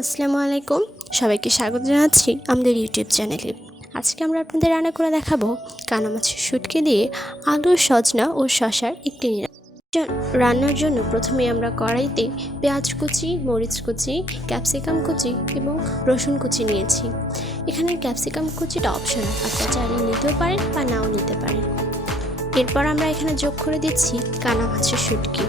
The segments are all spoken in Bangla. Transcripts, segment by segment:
আসসালামু আলাইকুম, সবাইকে স্বাগত জানাচ্ছি আমাদের ইউটিউব চ্যানেলে। আজকে আমরা আপনাদের রান্না করে দেখাবো কানা মাছের শুটকি দিয়ে আলু, সজনা ও শসার একটি রান্নার জন্য প্রথমে আমরা কড়াইতে পেঁয়াজ কুচি, মরিচ কুচি, ক্যাপসিকাম কুচি এবং রসুন কুচি নিয়েছি। এখানে ক্যাপসিকাম কুচিটা অপশনাল, আপনারা চাইলে নিতেও পারেন বা নাও নিতে পারেন। এরপর আমরা এখানে যোগ করে দিচ্ছি কানা মাছের শুটকি।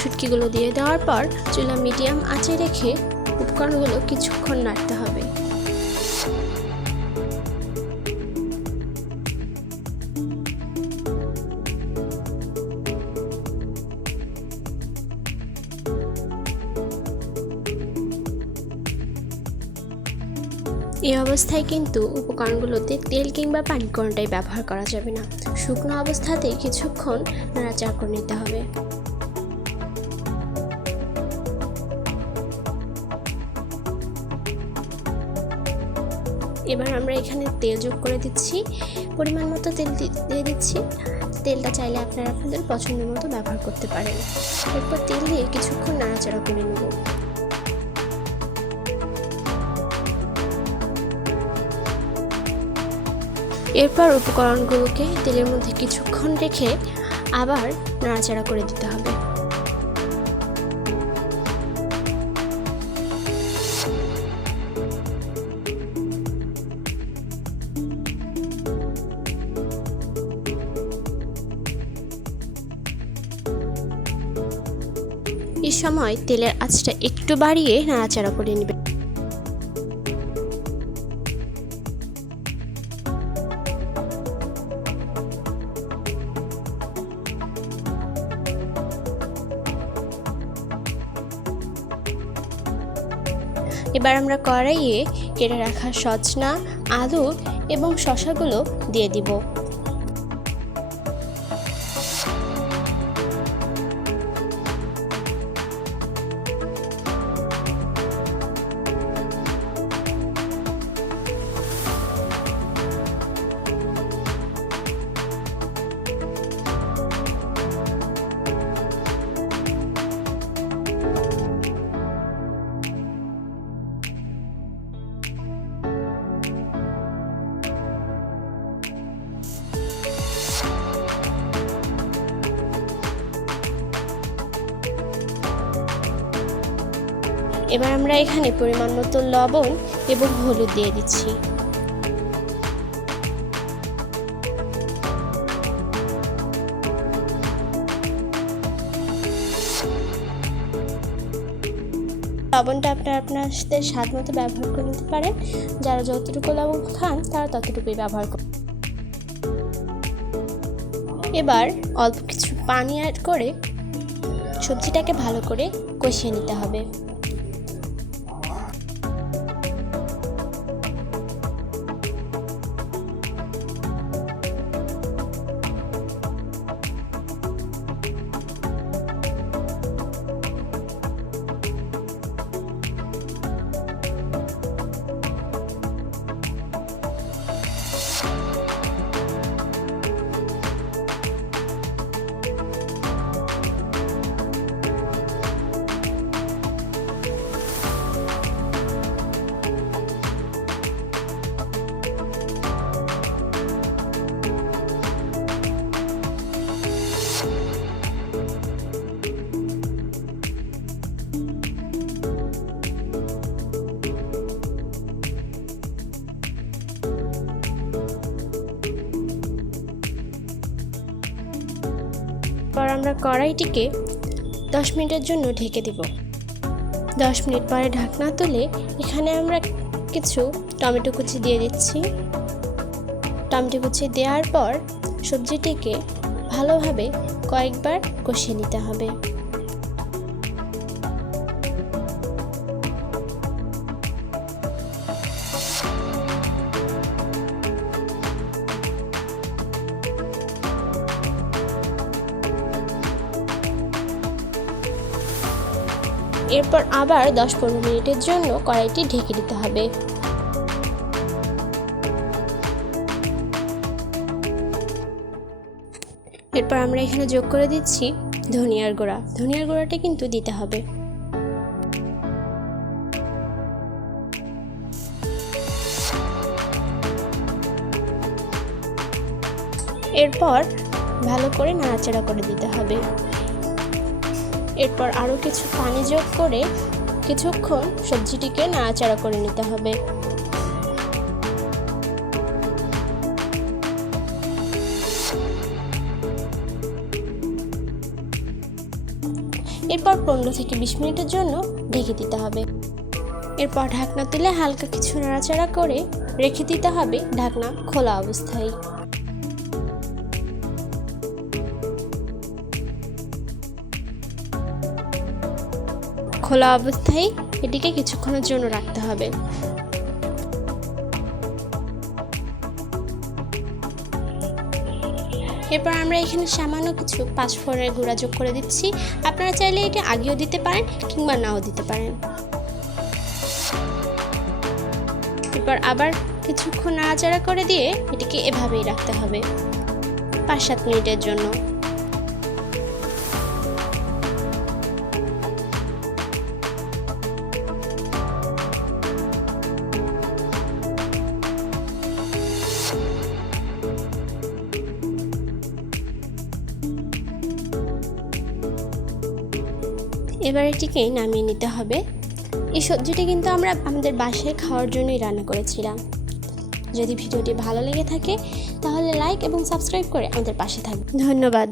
শুটকিগুলো দিয়ে দেওয়ার পর চুলা মিডিয়াম আঁচে রেখে উপকরণগুলো কিছুক্ষণ নাড়তে হবে। এই অবস্থায় কিন্তু উপকরণগুলোতে তেল কিংবা পানি কোনোটাই ব্যবহার করা যাবে না। শুকনো অবস্থাতেই কিছুক্ষণ নাড়াচাড়া করে নিতে হবে। এবার আমরা এখানে তেল যোগ করে দিচ্ছি, পরিমাণ মতো তেল দিয়ে দিচ্ছি। তেলটা চাইলে আপনারা আপনাদের পছন্দের মতো ব্যবহার করতে পারেন। এরপর তেল দিয়ে কিছুক্ষণ নাড়াচাড়া করে নেব। এরপর উপকরণগুলোকে তেলের মধ্যে কিছুক্ষণ রেখে আবার নাড়াচাড়া করে দিতে হবে। এই সময় তেলের আঁচটা একটু বাড়িয়ে নাড়াচাড়া করে নেবেন। এবার আমরা কড়াইয়ে কেটে রাখা সজনা, আলু এবং শসাগুলো দিয়ে দিব। এবার আমরা এখানে পরিমাণ মতো লবণ এবং হলুদ দিয়ে দিচ্ছি। লবণটা আপনারা আপনাদের স্বাদ মতো ব্যবহার করে নিতে পারেন। যারা যতটুকু লবণ খান তারা ততটুকুই ব্যবহার করুন। এবার অল্প কিছু পানি অ্যাড করে সবজিটাকে ভালো করে কষিয়ে নিতে হবে। পর আমরা কড়াইটিকে 10 মিনিটের জন্য ঢেকে দেব। 10 মিনিট পরে ঢাকনা তুলে এখানে আমরা কিছু টমেটো কুচি দিয়ে দিচ্ছি। টমেটো কুচি দেওয়ার পর সবজিটিকে ভালোভাবে কয়েকবার কষিয়ে নিতে হবে। এরপর আবার 10-15 মিনিটের জন্য কড়াইটি ঢেকে দিতে হবে। এরপর এরপর আমরা এখানে যোগ করে দিচ্ছি ধনিয়ার গুঁড়া। ধনিয়ার গুঁড়াটা কিন্তু দিতে হবে। এরপর ভালো করে নাড়াচাড়া করে দিতে হবে। এরপর আরও কিছু পানি যোগ করে কিছুক্ষণ সবজিটিকে নাড়াচাড়া করে নিতে হবে। এরপর 15 থেকে 20 মিনিটের জন্য ঢেকে দিতে হবে। এরপর ঢাকনা তুলে হালকা কিছু নাড়াচাড়া করে রেখে দিতে হবে ঢাকনা খোলা অবস্থায়। খোলা অবস্থায় এটিকে কিছুক্ষণের জন্য রাখতে হবে। এরপর আমরা এখানে সামান্য কিছু পাঁচফোড়নের গুঁড়া যোগ করে দিচ্ছি। আপনারা চাইলে এটা আগেও দিতে পারেন কিংবা নাও দিতে পারেন। এরপর আবার কিছুক্ষণ নাড়াচাড়া করে দিয়ে এটিকে এভাবেই রাখতে হবে 5-7 মিনিটের জন্য। এবার এটিকে নামিয়ে নিতে হবে। এই সবজিটি কিন্তু আমরা আমাদের বাসায় খাওয়ার জন্যই রান্না করেছিলাম। যদি ভিডিওটি ভালো লেগে থাকে তাহলে লাইক এবং সাবস্ক্রাইব করে আমাদের পাশে থাকবেন। ধন্যবাদ।